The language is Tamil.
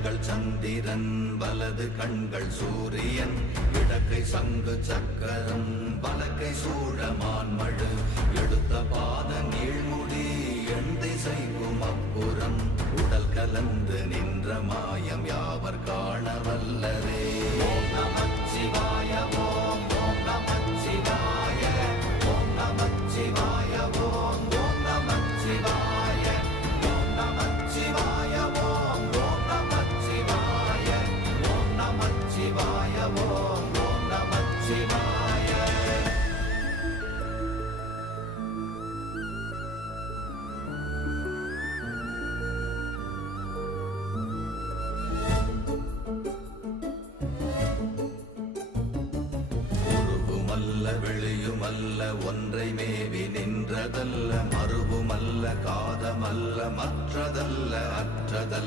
கண்கள் சந்திரன் வலது கண்கள் சூரியன் இடக்கை சங்கு சக்கரம் வலக்கை சூழமான்மழு எடுத்த பாத நீழ்முடி எண் திசைக்கும் அப்புறம் உடல் கலந்து நின்ற மாயம் யாவர் காண வல்லரே. ஓம் நமச்சிவாய ஓம் ஓம் நமச்சிவாய ஓம் நமச்சிவாய ஓம் ஓம் நமச்சிவாய ஓம் நமச்சிவாய ஓம் ஓம் நமச்சிவாய ஓம் நமச்சிவாய ஓம் ஓம் நமச்சிவாய. வெளியுமல்ல ஒன்றை மேவி நின்றதல்ல மறுவுமல்ல காதமல்ல மற்றதல்ல அற்றதல்ல